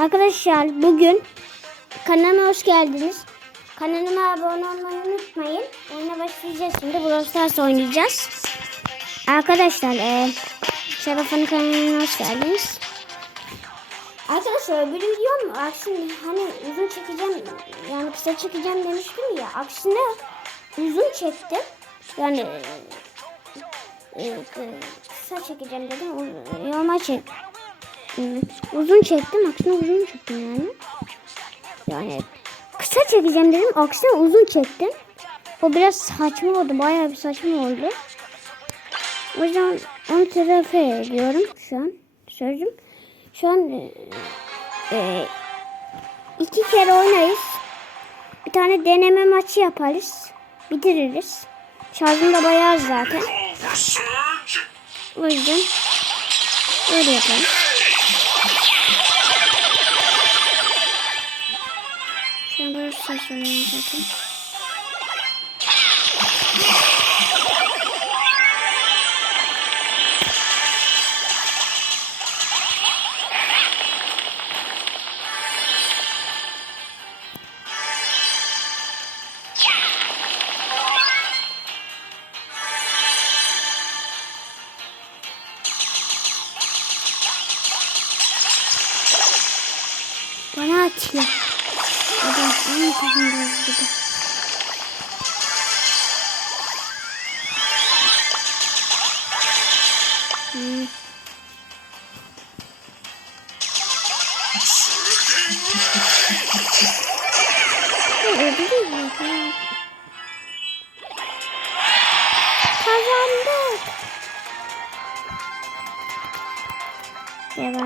Arkadaşlar bugün kanalıma hoş geldiniz. Kanalıma abone olmayı unutmayın. Oyuna başlayacağız şimdi. Brawl oynayacağız. Arkadaşlar e, Şeraf'ın kanalına hoş geldiniz. Arkadaşlar bir videom aksine hani uzun çekeceğim yani kısa çekeceğim demiştim ya. Aksine uzun çektim. Yani e, e, kısa çekeceğim dedim. Uz- Normal Uzun çektim. Aksine uzun çektim yani. Yani kısa çekeceğim dedim. Aksine uzun çektim. O biraz saçma oldu. Bayağı bir saçma oldu. O yüzden onu telafi ediyorum şu an. Sözüm. Şu an e, e, iki kere oynarız. Bir tane deneme maçı yaparız. Bitiririz. Şarjım da bayağı zaten. O yüzden öyle yapalım. Sen böyle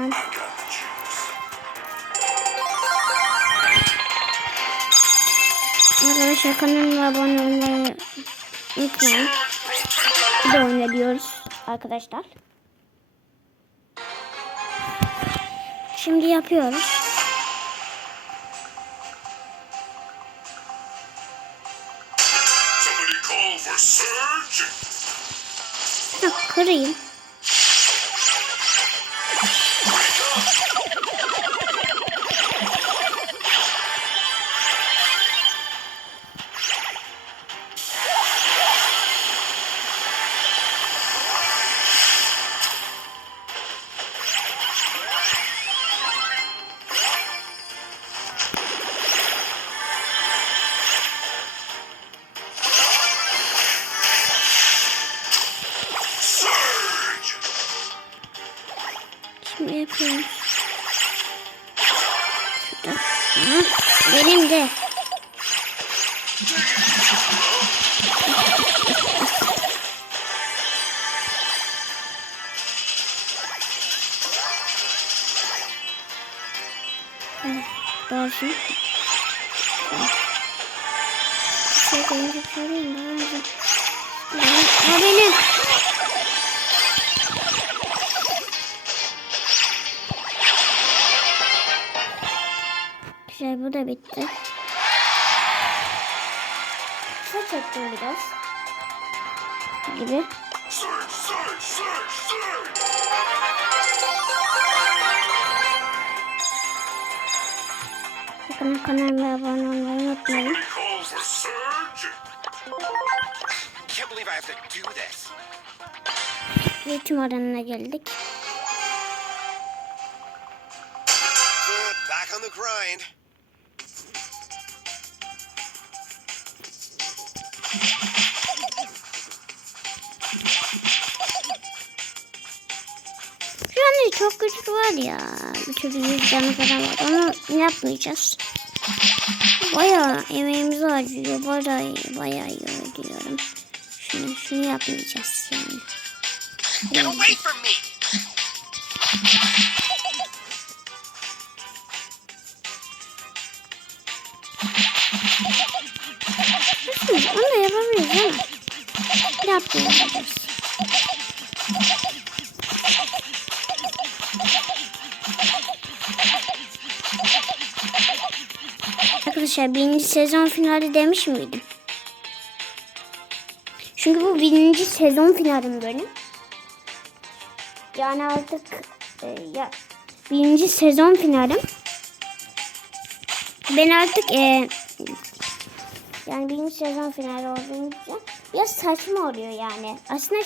Devam. Arkadaşlar kanalıma abone olmayı unutmayın. Bir de oyna diyoruz arkadaşlar. Şimdi yapıyoruz. Kırayım. Şimdi yapıyorum. Şurada. Ha, benim de. Doğrusu. Şey koyunca daha önce. Ha benim. Güzel bu da bitti. Kısa çektim biraz. Gibi. Bakın kanalıma abone olmayı unutmayın. Ritim oranına geldik. Back on the grind. Şu anda çok güçlü var ya. Yüz canı falan var. Onu yapmayacağız. Bayağı emeğimiz harcıyor. Bayağı, bayağı iyi diyorum. Şunu, şunu yapmayacağız yani. Get away from me! Arkadaşlar birinci sezon finali demiş miydim? Çünkü bu birinci sezon finalim benim. Yani artık e, ya birinci sezon finalim. ben artık e, yani birinci sezon finali olduğunu için ya saçma oluyor yani. Aslında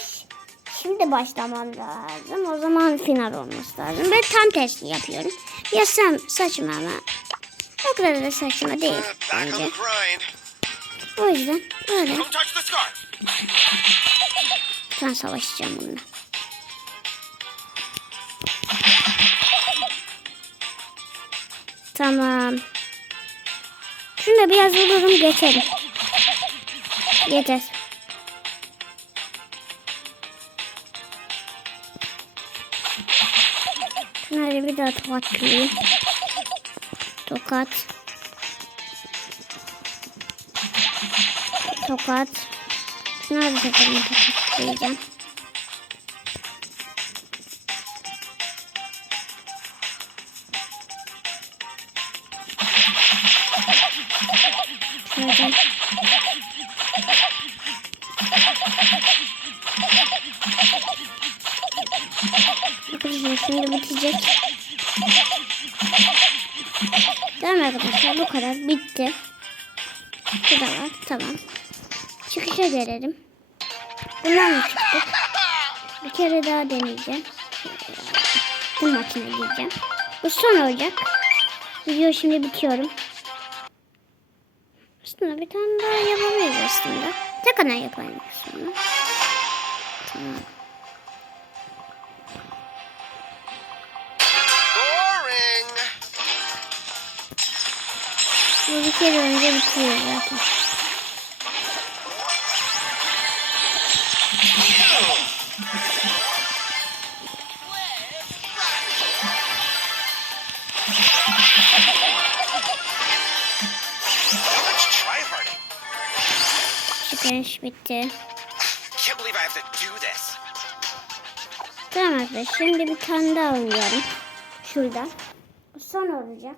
şimdi başlamam lazım. O zaman final olması lazım. Ben tam tersini yapıyorum. Ya sen saçma ama o kadar da saçma değil bence. O yüzden scarf. ben savaşacağım bununla. Tamam. Şunu biraz vururum geçerim. Yeter. Şunları bir daha tokatlayayım. Tokat. Tokat. Şunları da tokatlayacağım. Şöyle. Arkadaşlar şimdi bitecek. Tamam arkadaşlar bu kadar bitti. Bu da var tamam. Çıkışa gelelim. Bundan mı çıktık? Bir kere daha deneyeceğim. Bu makine gireceğim. Bu son olacak. Video şimdi bitiyorum. Aslında bir tane daha yapabiliriz aslında. Ne kadar yapayım aslında. Tamam. Bu bir kere önce bitiyor zaten. İş bitti. Can't believe I have to do this. Tamam arkadaşlar şimdi bir tane daha oynayalım. Şuradan. Bu son olacak.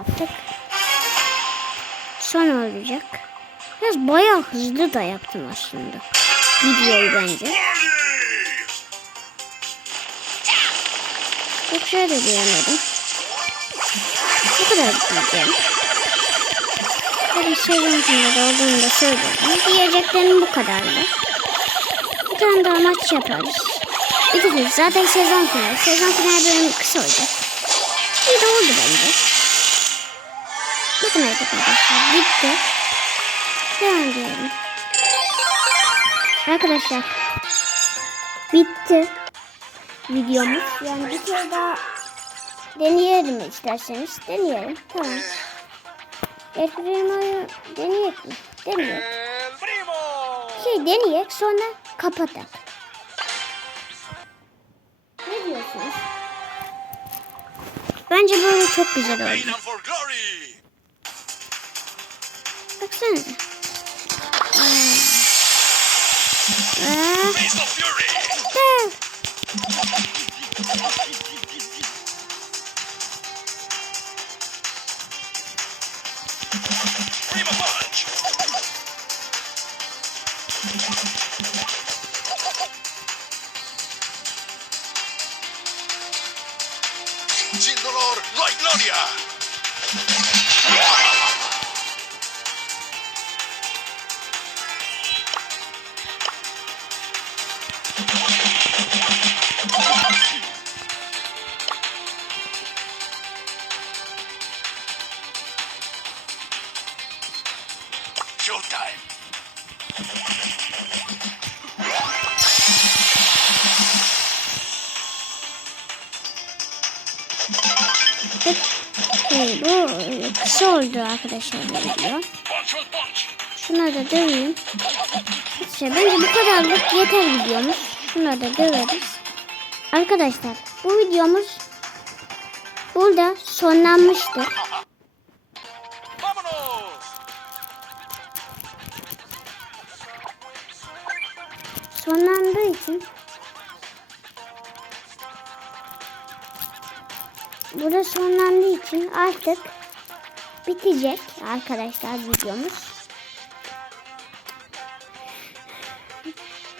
Artık son olacak. Biraz bayağı hızlı da yaptım aslında. Videoyu bence. Çok şey de diyemedim. Bu kadar diyeceğim. Tabii sezon finali olduğunu da söyledim. Diyeceklerim bu kadardı. Bir tane daha maç yaparız. Bitiririz. Zaten sezon finali. Sezon finali bölümü kısa olacak. İyi de oldu bence. Bakın arkadaşlar. Bitti. Devam edelim. Arkadaşlar. Bitti videomuz. Yani bir kere daha deneyelim isterseniz. Deneyelim. Tamam. El Primo'yu deneyek mi? Deneyek. Şey deneyek sonra kapatak. Ne diyorsunuz? Bence böyle çok güzel oldu. Baksanıza. Aa. Aa. Aa. Sin dolor no hay gloria! Şey, bu kısa oldu arkadaşlar video. Şuna da döveyim. İşte bence bu kadarlık yeter videomuz. Şuna da döveriz. Arkadaşlar bu videomuz burada sonlanmıştır. Sonlandığı için burada sonlandığı için artık bitecek arkadaşlar videomuz.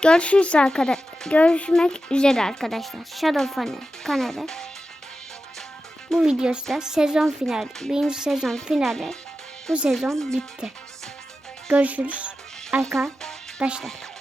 Görüşürüz arkadaş. Görüşmek üzere arkadaşlar. Shadow Funny kanalı. Bu videoda sezon finali, birinci sezon finali bu sezon bitti. Görüşürüz arkadaşlar.